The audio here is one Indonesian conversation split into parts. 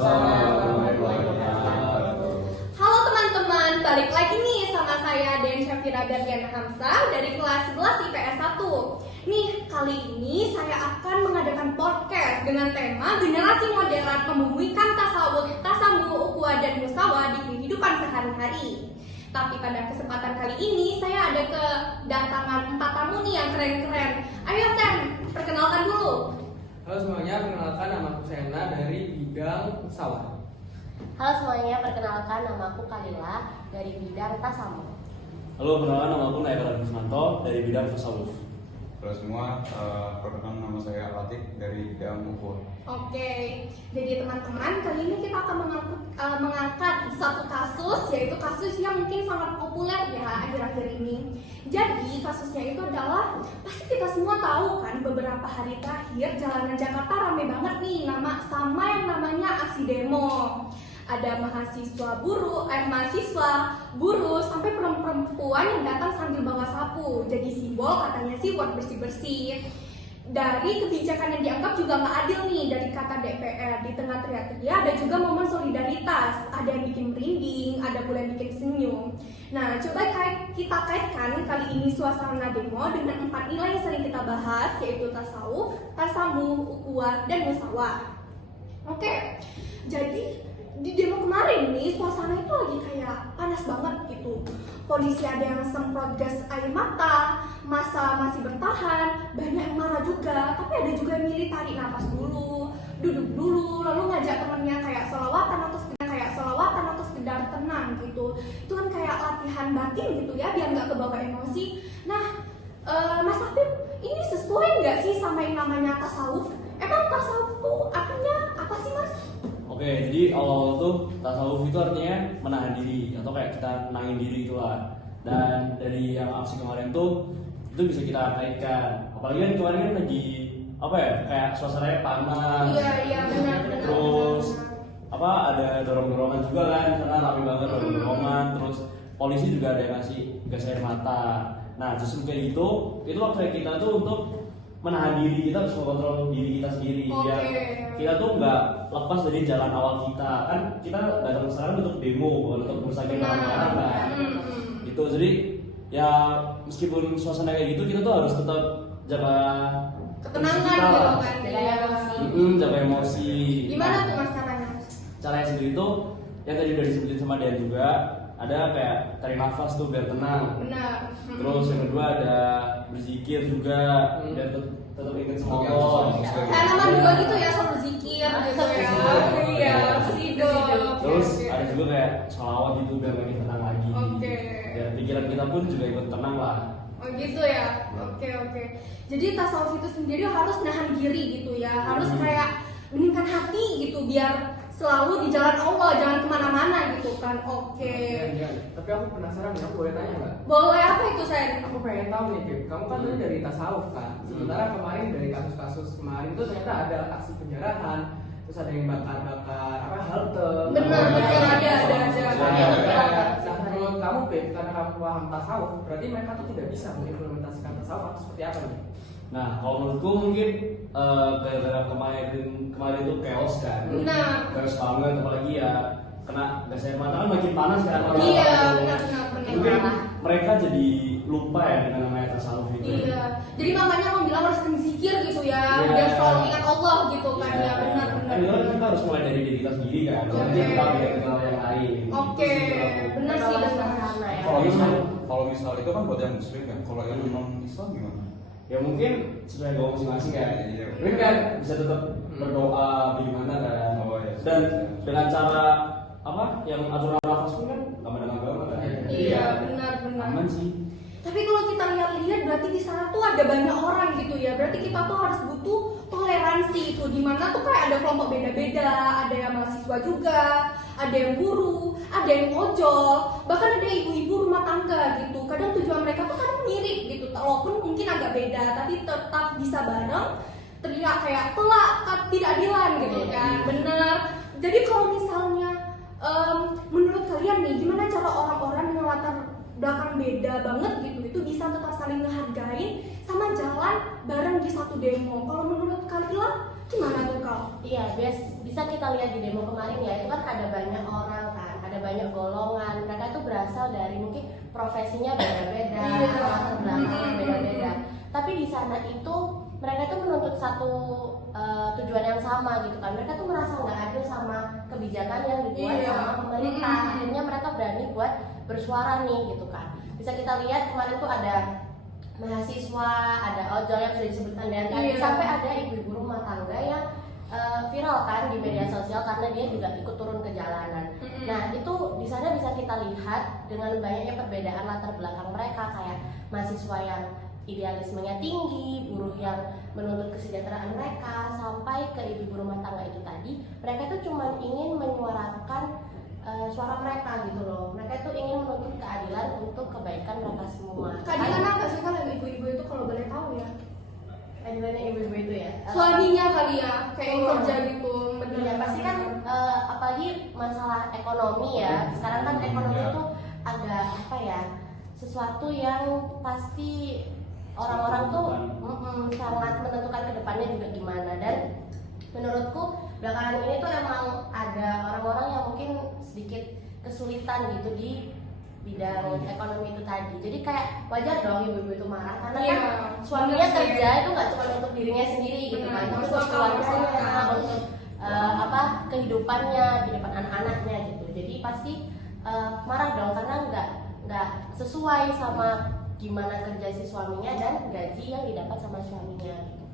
Halo teman-teman, balik lagi nih sama saya Den Syafira Berliana Hamzah dari kelas 11 IPS 1. Nih, kali ini saya akan mengadakan podcast dengan tema Generasi Modern Membumikan Tasawuf, Tasamu, Ukhuwah dan Musawa di kehidupan sehari-hari. Tapi pada kesempatan kali ini saya ada kedatangan 4 tamu nih yang keren-keren. Ayo Sen, perkenalkan dulu. Halo semuanya, perkenalkan nama aku Sena dari bidang Musawa. Halo semuanya, perkenalkan nama aku Kalila dari bidang Tasamu. Halo, perkenalkan nama aku Naik Radusmanto dari bidang tasawuf. Halo semua, perkenalkan nama saya Latif dari bidang Ukhuwah. Oke, jadi teman-teman, kali ini kita akan mengangkat satu kasus, yaitu kasus yang mungkin sangat populer ya akhir-akhir ini. Jadi kasusnya itu adalah, pasti kita semua tahu kan, beberapa hari terakhir jalanan Jakarta ramai banget nih sama yang namanya aksi demo. Ada mahasiswa buruh, sampai perempuan yang datang sambil bawa sapu. Jadi simbol katanya sih buat bersih-bersih. Dari kebijakan yang dianggap juga nggak adil nih dari kata DPR. Di tengah teriak-teriak ada juga momen solidaritas. Ada yang bikin merinding, ada pula yang bikin senyum. Nah, coba kita kaitkan kali ini suasana demo dengan 4 nilai yang sering kita bahas, yaitu tasawuf, tasamu, ukhuwah, dan musawa. Oke, jadi di demo kemarin nih suasana itu lagi kayak panas banget gitu. Polisi ada yang semprot gas air mata, massa masih bertahan, banyak yang marah juga. Tapi ada juga yang milih tarik nafas dulu, duduk dulu, lalu ngajak temennya kayak selawatan atau sekedar tenang gitu. Itu kan kayak latihan batin gitu ya, biar nggak kebawa emosi. Nah, Mas Afif, ini sesuai nggak sih sama yang namanya tasawuf? Emang tasawuf tuh artinya apa sih Mas? Oke, jadi awal tuh tasawuf itu artinya menahan diri atau kayak kita nenangin diri itulah. Dan dari yang aksi kemarin tuh itu bisa kita kaitkan. Apalagi kan kemarin kan lagi apa ya, kayak suasananya panas. Iya benar. Terus ada dorong-dorongan juga kan, karena rame banget dorong-dorongan. Terus polisi juga ada yang ngasih gas air mata. Nah, justru kayak gitu, itu waktu kita tuh untuk menahan diri, kita harus mengontrol diri kita sendiri. Biar kita tuh nggak lepas dari jalan awal kita. Kan kita datang ke sana untuk demo, bukan untuk merusakin orang-orang kan. Itu jadi ya meskipun suasana kayak gitu, kita tuh harus tetap jaga ketenangan gitu kan, jaga emosi. Gimana tuh Mas caranya? Caranya sendiri tuh yang tadi udah disebutin sama Dian juga, ada kayak tarik nafas tuh biar tenang. Benar. Terus yang kedua ada berzikir juga biar tetap ingat sama Allah. Tanaman juga gitu ya, selalu zikir gitu ya. Iya, hidup. Terus ada juga kayak sholawat gitu biar makin tenang lagi. Oke. Biar pikiran kita pun juga ikut tenang lah. Oh gitu ya. Oke. Jadi tasawuf itu sendiri harus nahan diri gitu ya. Harus kayak meningkatkan hati gitu biar selalu di jalan Allah, jangan kemana-mana gitu kan. Oke. Tapi aku penasaran nih, aku boleh tanya nggak? Boleh, apa itu Sen? Aku pengen tahu nih, Kip. Kamu kan tadi dari tasawuf kan? Sementara kemarin dari kasus-kasus kemarin tuh ternyata ada aksi penjarahan, terus ada yang bakar-bakar halte. Benar, ada. Nah, menurut kamu, Pip, karena kamu paham tasawuf, berarti mereka tuh tidak bisa mengimplementasikan tasawuf atau seperti apa nih? Nah, kalau menurutku mungkin gara-gara kemarin tuh chaos kan. Nah. Chaos banget, apalagi ya kena gas air mata kan makin panas kan. Iya, benar. Mungkin mereka jadi lupa ya dengan namanya tasawuf itu. Iya. Jadi makanya aku bilang harus zikir gitu ya, biar selalu ingat Allah gitu kan. Ya benar. Kan kita harus mulai dari diri kita sendiri kan. Nanti kita kenal yang lain. Oke, benar sih benar. Kalau misal itu kan buat yang muslim kan, kalau yang non Islam gimana? Ya mungkin sesuai doa masing-masing kan. Iya. Mungkin kan bisa tetap berdoa bagaimana kan. Dan dengan cara yang aturan nafas pun kan agama kan. Iya, benar. Aman sih. Tapi kalau kita lihat berarti di sana tuh ada banyak orang gitu ya. Berarti kita tuh harus butuh toleransi itu, di mana tuh kayak ada kelompok beda-beda, ada yang mahasiswa juga, ada yang buruh, ada yang ojol, bahkan ada ibu-ibu rumah tangga gitu. Kadang tujuan mereka tuh kadang mirip gitu, walaupun mungkin agak beda, tapi tetap bisa bareng teriak kayak telak ketidakadilan gitu kan. Bener. Jadi kalau misalnya menurut kalian nih, gimana cara orang-orang yang latar belakang beda banget gitu itu bisa tetap saling ngehargain sama jalan bareng di satu demo? Kalau menurut kalian Gimana tuh Kak? Iya, bisa kita lihat di demo kemarin ya, itu kan ada banyak orang kan, ada banyak golongan. Mereka itu berasal dari mungkin profesinya beda-beda, Iya. latar belakangnya beda-beda. Tapi di sana itu mereka itu menuntut satu tujuan yang sama gitu kan. Mereka tuh merasa nggak adil sama kebijakan yang dibuat Iya. sama pemerintah. Akhirnya mereka berani buat bersuara nih gitu kan. Bisa kita lihat kemarin tuh ada mahasiswa, ada ojol yang sudah disebutkan dan tadi, Iya. sampai ada ibu-ibu rumah tangga yang viral kan di media sosial karena dia juga ikut turun ke jalanan. Nah itu di sana bisa kita lihat dengan banyaknya perbedaan latar belakang mereka, kayak mahasiswa yang idealismenya tinggi, buruh yang menuntut kesejahteraan mereka, sampai ke ibu-ibu rumah tangga itu tadi. Mereka itu cuma ingin menyuarakan suara mereka gitu loh. Mereka itu ingin menuntut keadilan untuk kebaikan mereka semua. Keadilan apa sih kalau ibu-ibu itu kalau boleh tahu ya? Keadilannya ibu-ibu itu ya. Suaminya kali ya, kayak yang kerja gitu. Ya pasti kan apalagi masalah ekonomi ya. Sekarang kan ekonomi itu agak apa ya? Sesuatu yang pasti orang-orang tuh sangat menentukan ke depannya juga gimana. Dan menurutku belakangan ini tuh emang ada orang-orang yang mungkin sedikit kesulitan gitu di bidang ekonomi itu tadi. Jadi kayak wajar dong ibu-ibu itu marah karena Iya, kan suaminya bener sih. kerja itu nggak cuma untuk dirinya sendiri gitu kan, Bener, tapi masuk untuk akal, masuk keluarganya, akal. untuk kehidupannya di depan anak-anaknya gitu. Jadi pasti marah dong karena nggak sesuai sama gimana kerja si suaminya dan gaji yang didapat sama suaminya gitu.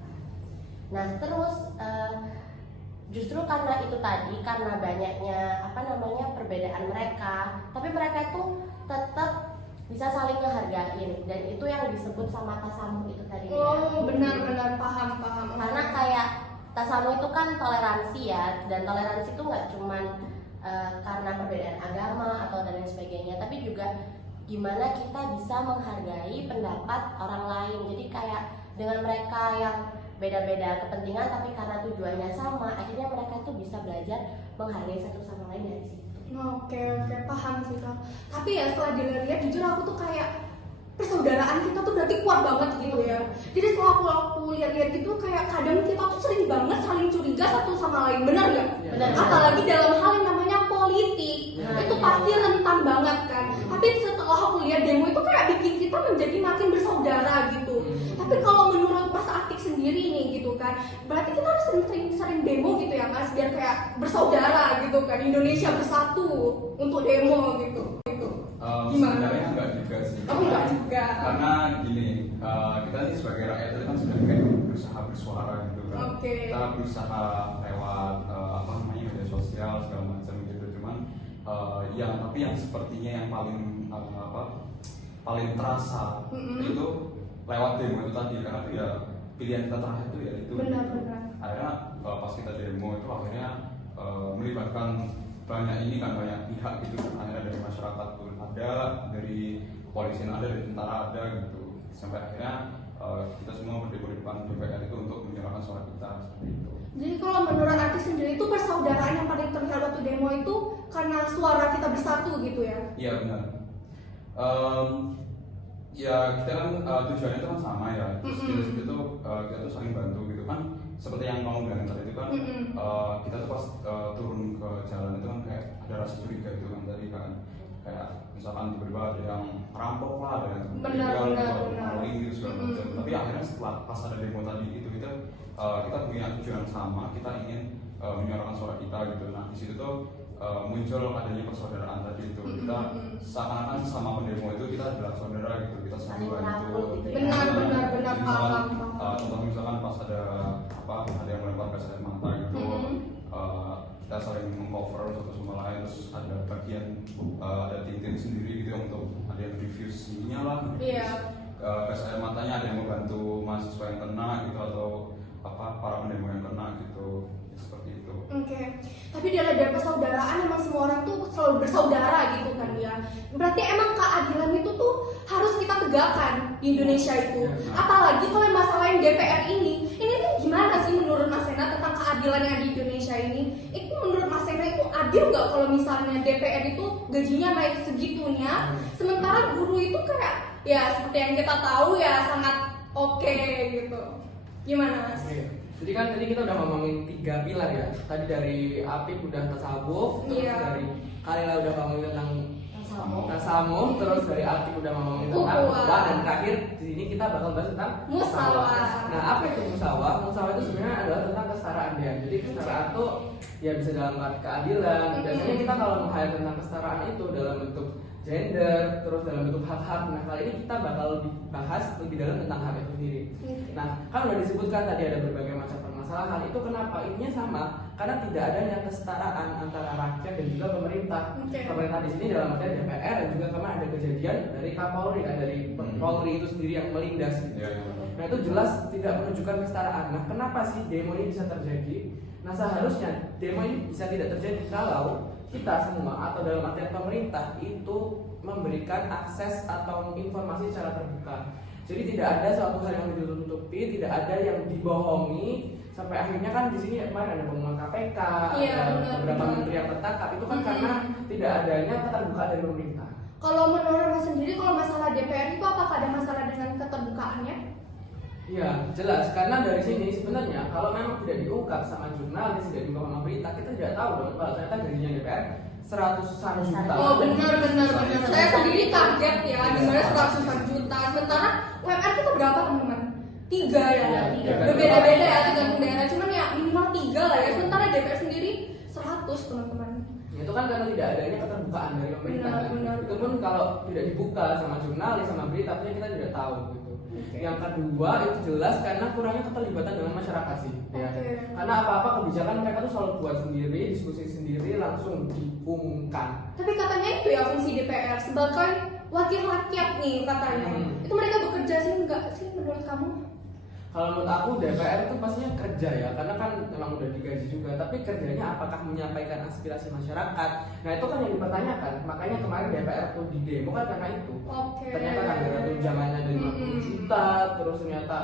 Nah terus justru karena itu tadi, karena banyaknya perbedaan mereka, tapi mereka itu tetap bisa saling ngehargain, dan itu yang disebut sama tasamu itu tadi. Oh benar-benar paham. Karena kayak tasamu itu kan toleransi ya, dan toleransi itu nggak cuman karena perbedaan agama atau dan lain sebagainya, tapi juga gimana kita bisa menghargai pendapat orang lain. Jadi kayak dengan mereka yang beda-beda kepentingan tapi karena tujuannya sama, akhirnya mereka tuh bisa belajar menghargai satu sama lain dari situ. Oke, paham sih Kak. Tapi ya setelah dilihat jujur aku tuh kayak persaudaraan kita tuh berarti kuat banget gitu ya. Jadi setelah aku lihat-lihat gitu kayak kadang kita tuh sering banget saling curiga satu sama lain, benar nggak? Benar. Apalagi dalam hal yang namanya politik, Nah, itu iya. pasti rentan banget kan. Tapi setelah aku lihat demo itu kayak bikin kita menjadi makin bersaudara gitu. Tapi kalau menurut Mas Atik sendiri nih gitu kan, berarti kita harus sering demo gitu ya Mas, biar kayak bersaudara gitu kan, Indonesia bersatu untuk demo gitu. Gimana? Sebenarnya enggak juga sih. Oh, enggak juga. Karena gini, kita ini sebagai rakyat itu kan sudah kayak berusaha bersuara gitu kan. Oke. Kita berusaha lewat media sosial segala macam gitu. Cuman tapi yang sepertinya yang paling terasa itu lewat demo itu tadi, karena itu ya pilihan kita terakhir itu ya itu. Benar. Akhirnya pas kita demo itu akhirnya melibatkan banyak pihak gitu kan. Akhirnya dari masyarakat pun ada, dari kepolisian ada, dari tentara ada gitu, sampai akhirnya kita semua berdemo di depan DPR itu untuk menyuarakan suara kita seperti itu. Jadi kalau menurut Atik sendiri itu persaudaraan yang paling terlihat waktu demo itu karena suara kita bersatu gitu ya? Iya benar. Ya kita kan tujuannya itu kan sama ya. Terus di situ tuh kita tuh saling bantu gitu kan. Seperti yang kamu bilang tadi itu kan kita tuh pas turun ke jalan itu kan kayak ada rasa curiga itu kan tadi kan, kayak misalkan tiba-tiba ada yang merampok lah, ada yang maling gitu segala macam. Tapi akhirnya setelah pas ada demo tadi itu kita punya tujuan sama, kita ingin menyuarakan suara kita gitu. Nah di situ tuh muncul adanya persaudaraan tadi itu. Kita seakan-akan sama pendemo itu kita adalah saudara gitu, kita saling bantu. gitu ya. Benar, Jadi paham. contoh misalkan pas ada yang melempar gas air mata gitu, kita saling mengcover satu sama lain. Terus ada bagian ada tim sendiri gitu yang untuk ada yang review ininya lah. Iya. Gas air matanya ada yang membantu mahasiswa yang kena gitu, atau para pendemo yang kena gitu, seperti itu. Oke. Tapi dari persaudaraan emang semua orang tuh selalu bersaudara gitu kan ya. Berarti emang keadilan itu tuh harus kita tegakkan di Indonesia itu. Apalagi kalau masalah yang DPR ini tuh gimana sih menurut Mas Sena tentang keadilan yang di Indonesia ini? Itu menurut Mas Sena itu adil nggak kalau misalnya DPR itu gajinya naik segitunya, sementara guru itu kayak ya seperti yang kita tahu ya sangat oke gitu. Gimana Mas? Jadi kan tadi kita udah ngomongin 3 pilar ya. Tadi dari Apik udah tasawuf, terus Iya. dari Kalila udah ngomongin tentang Tasawuf. tasawuf, terus dari Apik udah ngomongin tentang Ukhuwah. ukhuwah, dan terakhir di sini kita bakal bahas tentang Musawah. Nah, apa itu musawah? Musawah itu sebenarnya adalah tentang kesetaraan ya. Jadi kesetaraan itu ya bisa dalam arti keadilan. Biasanya kita kalau meng-highlight tentang kesetaraan itu dalam bentuk gender, terus dalam bentuk hak-hak. Nah, kali ini kita bakal dibahas lebih dalam tentang hak itu sendiri. Nah, kan udah disebutkan tadi ada berbagai macam permasalahan. Itu kenapa? Intinya sama, karena tidak adanya kesetaraan antara rakyat dan juga pemerintah. Pemerintah di sini dalam artian DPR, dan juga kemarin ada kejadian dari Kapolri, kan, dari Polri itu sendiri yang melindas. Gitu. Iya. Nah, itu jelas tidak menunjukkan kesetaraan. Nah, kenapa sih demo ini bisa terjadi? Nah, seharusnya demo ini bisa tidak terjadi kalau kita semua atau dalam artian pemerintah itu memberikan akses atau informasi secara terbuka. Jadi tidak ada suatu hal yang ditutupi, tidak ada yang dibohongi, sampai akhirnya kan di sini kemarin ada pengumuman KPK, Iya, ada benar, beberapa benar. menteri yang tertangkap, itu kan karena tidak adanya keterbukaan dari pemerintah. Kalau menurut Mas sendiri, kalau masalah DPR itu apakah ada masalah dengan keterbukaannya? Iya, jelas. Karena dari sini sebenarnya kalau memang tidak diungkap sama jurnalis, tidak diungkap sama berita, kita tidak tahu dong kalau ternyata gajinya DPR 100-an juta. Oh benar. Saya sendiri kaget ya, dimana 100-an juta. Sementara UMR kita berapa teman-teman? 3 ya. Iya, tiga. Berbeda-beda ya tergantung daerah. Cuman ya minimal 3 lah ya. Sementara DPR sendiri 100 teman-teman. Itu kan karena tidak adanya keterbukaan dari pemerintah. Benar. Itu pun kalau tidak dibuka sama jurnalis, sama berita, artinya kita tidak tahu gitu. Yang kedua itu jelas karena kurangnya keterlibatan dengan masyarakat sih. Ya. Karena apa-apa kebijakan mereka tuh selalu buat sendiri, diskusi sendiri, langsung diumumkan. Tapi katanya itu ya fungsi DPR sebagai wakil rakyat nih katanya. Itu mereka bekerja sih enggak sih menurut kamu? Kalau menurut aku DPR itu pastinya kerja ya, karena kan memang udah digaji juga. Tapi kerjanya apakah menyampaikan aspirasi masyarakat? Nah itu kan yang dipertanyakan. Makanya kemarin DPR tuh di demo kan karena itu. Ternyata kan ada tunjangannya dari 50 juta, terus ternyata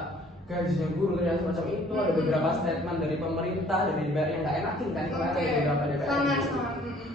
gajinya guru ternyata semacam itu. Ada beberapa statement dari pemerintah, dari DPR yang nggak enakin kan kemarin ada beberapa DPR. Sangat.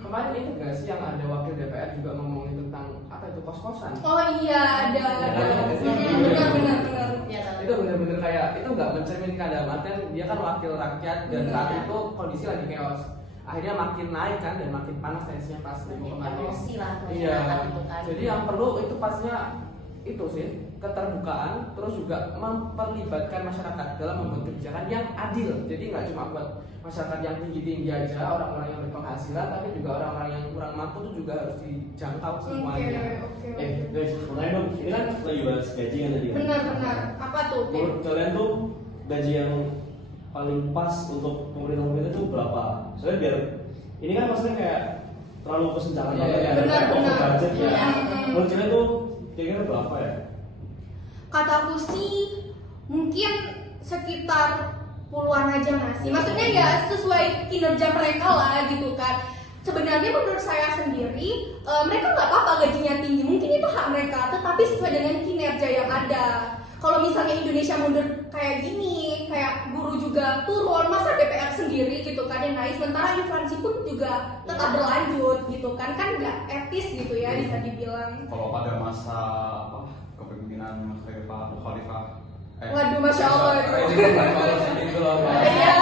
Kemarin itu nggak sih yang ada wakil DPR juga ngomongin tentang apa itu kos-kosan? Oh iya ada. Benar. Ya, tahu. Itu benar-benar kayak itu nggak mencerminkan, dalam artian dia kan wakil rakyat dan saat itu kondisi lagi chaos, akhirnya makin naik kan dan makin panas tensinya pas demo kemarin. Emosi lah. Iya. Gitu kan. Jadi yang perlu itu pastinya itu sih keterbukaan, terus juga memperlibatkan masyarakat dalam membuat kebijakan yang adil. Jadi nggak cuma buat masyarakat yang tinggi-tinggi aja, orang-orang yang berpenghasilan, tapi juga orang-orang yang kurang mampu itu juga harus dijangkau semuanya. Guys, mulai dong. Ini kan lagi bahas gaji kan tadi. Benar. Apa tuh? Menurut kalian tuh gaji yang paling pas untuk pemerintah itu berapa? Soalnya biar ini kan maksudnya kayak terlalu kesenjangan Iya, banget iya. ya. Benar. Over budget ya. Iya. Menurut kalian tuh kira-kira berapa ya? Kataku sih mungkin sekitar puluhan aja nggak sih? Maksudnya ya sesuai kinerja mereka lah gitu kan. Sebenarnya menurut saya sendiri mereka nggak apa-apa gajinya tinggi, mungkin itu hak mereka, tetapi sesuai dengan kinerja yang ada. Kalau misalnya Indonesia mundur kayak gini, kayak guru juga turun, masa DPR sendiri gitu kan yang naik, sementara inflasi pun juga tetap berlanjut gitu kan nggak etis gitu ya bisa dibilang. Kalau pada masa apa kepemimpinan Mas Khalifah Waduh, masya Allah itu. Itu loh. Iya.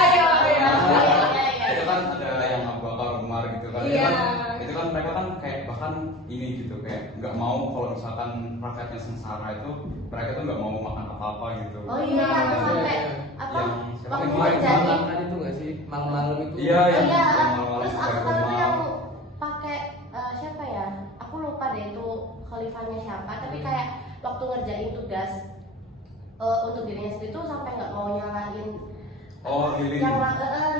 Itu kan ada yang Abu Bakar Umar gitu kan. Iya. Itu kan mereka kan kayak bahkan ini gitu kayak nggak mau kalau misalkan rakyatnya sengsara itu mereka tuh nggak mau makan apa-apa gitu. Oh iya, yang sampai apa? Yang Waktu siapa ngerjain. Kan itu nggak sih malam-malam itu? Iya, Oh yang iya, malam-malam terus kayak aku tahu tuh rumah. yang pakai siapa ya? Aku lupa deh itu khalifahnya siapa. Tapi kayak waktu ngerjain tugas untuk dirinya sendiri tuh sampai nggak mau nyalain Oh, lilin. yang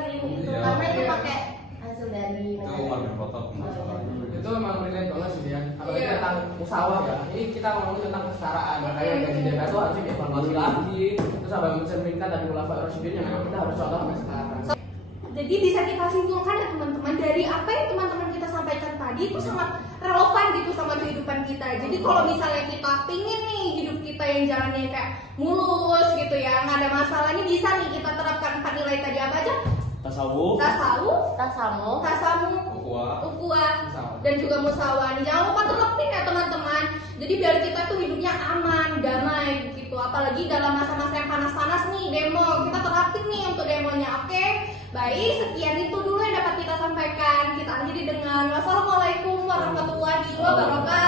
lilin itu Iya. karena itu Iya. pakai hasil dari Itu Umar bin Khattab masalah. Itu memang relate banget sih ya. Apalagi Iya. tentang musawah ya. Ini kita ngomongin tentang kesetaraan. Makanya gaji DPR itu harusnya dievaluasi lagi. Terus sampai mencerminkan tadi Khulafaur Rasyidin yang memang kita harus contoh sampai sekarang. Jadi bisa kita simpulkan ya teman-teman, dari apa yang teman-teman kita sampaikan tadi itu sangat relevan gitu sama kehidupan kita. Jadi kalau misalnya kita pingin nih hidup kita yang jalannya kayak mulus gitu ya, nggak ada masalah, ini bisa nih kita terapkan 4 nilai tadi apa aja? Tasawuf, Tasawuf, tasamu. ukhuwah, dan juga musawah. Nih, jangan lupa terapin ya teman-teman. Jadi biar kita tuh hidupnya aman, damai gitu. Apalagi dalam masa-masa yang panas-panas nih, demo, kita terapin nih untuk Baik, sekian itu dulu yang dapat kita sampaikan. Kita akhiri dengan wassalamualaikum warahmatullahi wabarakatuh.